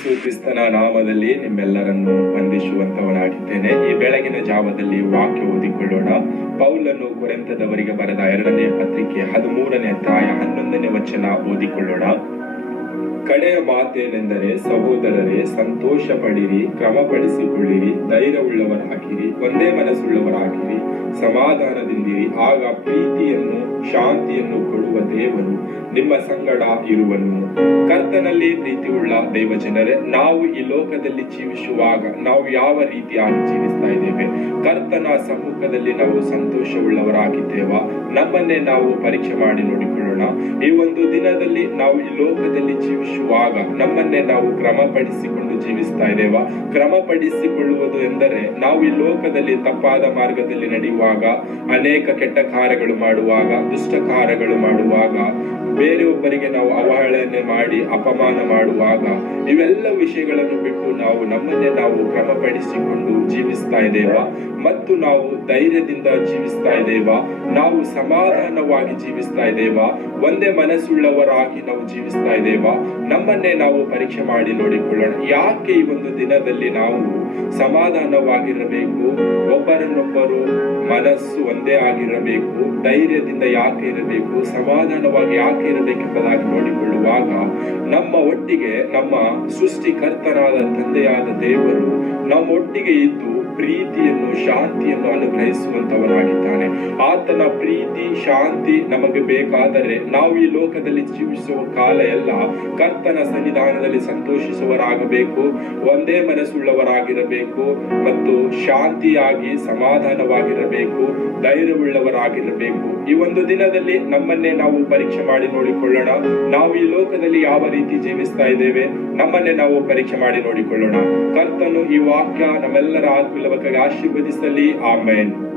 ಕ್ರಿಸ್ತನ ನಾಮದಲ್ಲಿ ನಿಮ್ಮೆಲ್ಲರನ್ನು ವಂದಿಸುವಂತವನಾಗಿದ್ದೇನೆ. ಈ ಬೆಳಗಿನ ಜಾವದಲ್ಲಿ ವಾಕ್ಯ ಓದಿಕೊಳ್ಳೋಣ. ಪೌಲನ್ನು ಕೊರೆಂತದವರಿಗೆ ಬರೆದ ಎರಡನೇ ಪತ್ರಿಕೆ ಹದಿಮೂರನೇ ಅಧ್ಯಾಯ ಹನ್ನೊಂದನೇ ವಚನ ಓದಿಕೊಳ್ಳೋಣ. ಕಡೆಯ ಮಾತೇನೆಂದರೆ, ಸಹೋದರರೇ ಸಂತೋಷ ಪಡಿರಿ ಕ್ರಮಪಡಿಸಿಕೊಳ್ಳಿರಿ, ಧೈರ್ಯವುಳ್ಳವರಾಗಿರಿ, ಒಂದೇ ಮನಸ್ಸುಳ್ಳವರಾಗಿರಿ, ಸಮಾಧಾನದಿಂದಿರಿ, ಆಗ ಪ್ರೀತಿಯನ್ನು ಶಾಂತಿಯನ್ನು ಕೊಡುವ ದೇವರು ನಿಮ್ಮ ಸಂಗಡ ಇರುವನು. ಕರ್ತನಲ್ಲಿ ಪ್ರೀತಿಯುಳ್ಳ ದೇವ ಜನರೇ ನಾವು ಈ ಲೋಕದಲ್ಲಿ ಜೀವಿಸುವಾಗ ನಾವು ಯಾವ ರೀತಿಯಾಗಿ ಜೀವಿಸ್ತಾ ಇದ್ದೇವೆ? ಕರ್ತನ ಸಮ್ಮುಖದಲ್ಲಿ ನಾವು ಸಂತೋಷವುಳ್ಳವರಾಗಿದ್ದೇವ? ನಮ್ಮನ್ನೇ ನಾವು ಪರೀಕ್ಷೆ ಮಾಡಿ ನೋಡಿಕೊಳ್ಳೋಣ. ಈ ಒಂದು ದಿನದಲ್ಲಿ ನಾವು ಈ ಲೋಕದಲ್ಲಿ ಜೀವಿಸುವಾಗ ನಮ್ಮನ್ನೇ ನಾವು ಕ್ರಮಪಡಿಸಿಕೊಂಡು ಜೀವಿಸ್ತಾ ಇದ್ದೇವಾ. ಕ್ರಮಪಡಿಸಿಕೊಳ್ಳುವುದು ಎಂದರೆ ನಾವು ಈ ಲೋಕದಲ್ಲಿ ತಪ್ಪಾದ ಮಾರ್ಗದಲ್ಲಿ ನಡೆಯುವಾಗ, ಅನೇಕ ಕೆಟ್ಟ ಕಾರ್ಯಗಳು ಮಾಡುವಾಗ, ದುಷ್ಟ ಕಾರ್ಯಗಳು ಮಾಡುವಾಗ ಬೇರೆಯೊಬ್ಬರಿಗೆ ನಾವು ಅವಹೇಳನೆ ಮಾಡಿ ಅಪಮಾನ ಮಾಡುವಾಗ, ಇವೆಲ್ಲ ವಿಷಯಗಳನ್ನು ಬಿಟ್ಟು ನಾವು ನಮ್ಮನ್ನೇ ನಾವು ಕ್ರಮಪಡಿಸಿಕೊಂಡು ಜೀವಿಸ್ತಾ ಇದ್ದೇವಾ. ಮತ್ತು ನಾವು ಧೈರ್ಯದಿಂದ ಜೀವಿಸ್ತಾ ಇದ್ದೇವ. ನಾವು ಸಮಾಧಾನವಾಗಿ ಜೀವಿಸ್ತಾ ಇದ್ದೇವಾ? ಒಂದೇ ಮನಸ್ಸುಳ್ಳವರಾಗಿ ನಾವು ಜೀವಿಸ್ತಾ ಇದ್ದೇವಾ? ನಮ್ಮನ್ನೇ ನಾವು ಪರೀಕ್ಷೆ ಮಾಡಿ ನೋಡಿಕೊಳ್ಳೋಣ. ಯಾಕೆ ಈ ಒಂದು ದಿನದಲ್ಲಿ ನಾವು ಸಮಾಧಾನವಾಗಿರಬೇಕು? ಒಬ್ಬರನ್ನೊಬ್ಬರು ಮನಸ್ಸು ಒಂದೇ ಆಗಿರಬೇಕು. ಧೈರ್ಯದಿಂದ ಯಾಕೆ ಇರಬೇಕು? ಸಮಾಧಾನವಾಗಿ ಯಾಕೆ ಇರಬೇಕೆಂಬುದಾಗಿ ನೋಡಿಕೊಳ್ಳುವಾಗ ನಮ್ಮ ಒಟ್ಟಿಗೆ ನಮ್ಮ ಸೃಷ್ಟಿಕರ್ತನಾದ ತಂದೆಯಾದ ದೇವರು ನಮ್ಮ ಒಟ್ಟಿಗೆ ಇದ್ದು ಪ್ರೀತಿಯನ್ನು, ಶಾಂತಿಯನ್ನು ಅನುಗ್ರಹಿಸುವಂತವರಾಗಿದ್ದಾನೆ ಆತನ ಪ್ರೀತಿ, ಶಾಂತಿ ನಮಗೆ ಬೇಕಾದರೆ ನಾವು ಈ ಲೋಕದಲ್ಲಿ ಜೀವಿಸುವ ಕಾಲ ಎಲ್ಲ ಕರ್ತನ ಸನ್ನಿಧಾನದಲ್ಲಿ ಸಂತೋಷಿಸುವರಾಗಬೇಕು ಒಂದೇ ಮನಸ್ಸುಳ್ಳವರಾಗಿರಬೇಕು ಮತ್ತು ಶಾಂತಿಯಾಗಿ ಸಮಾಧಾನವಾಗಿರಬೇಕು, ಧೈರ್ಯವುಳ್ಳವರಾಗಿರಬೇಕು. ಈ ಒಂದು ದಿನದಲ್ಲಿ ನಮ್ಮನ್ನೇ ನಾವು ಪರೀಕ್ಷೆ ಮಾಡಿ ನೋಡಿಕೊಳ್ಳೋಣ. ನಾವು ಈ ಲೋಕದಲ್ಲಿ ಯಾವ ರೀತಿ ಜೀವಿಸ್ತಾ ಇದ್ದೇವೆ, ನಮ್ಮನ್ನೇ ನಾವು ಪರೀಕ್ಷೆ ಮಾಡಿ ನೋಡಿಕೊಳ್ಳೋಣ. ಕರ್ತನು ಈ ವಾಕ್ಯ ನಮ್ಮೆಲ್ಲರ ಆತ್ಮೀಲವಕ್ಕಾಗಿ ಆಶೀರ್ವದಿಸಲಿ. ಆಮೇನ್.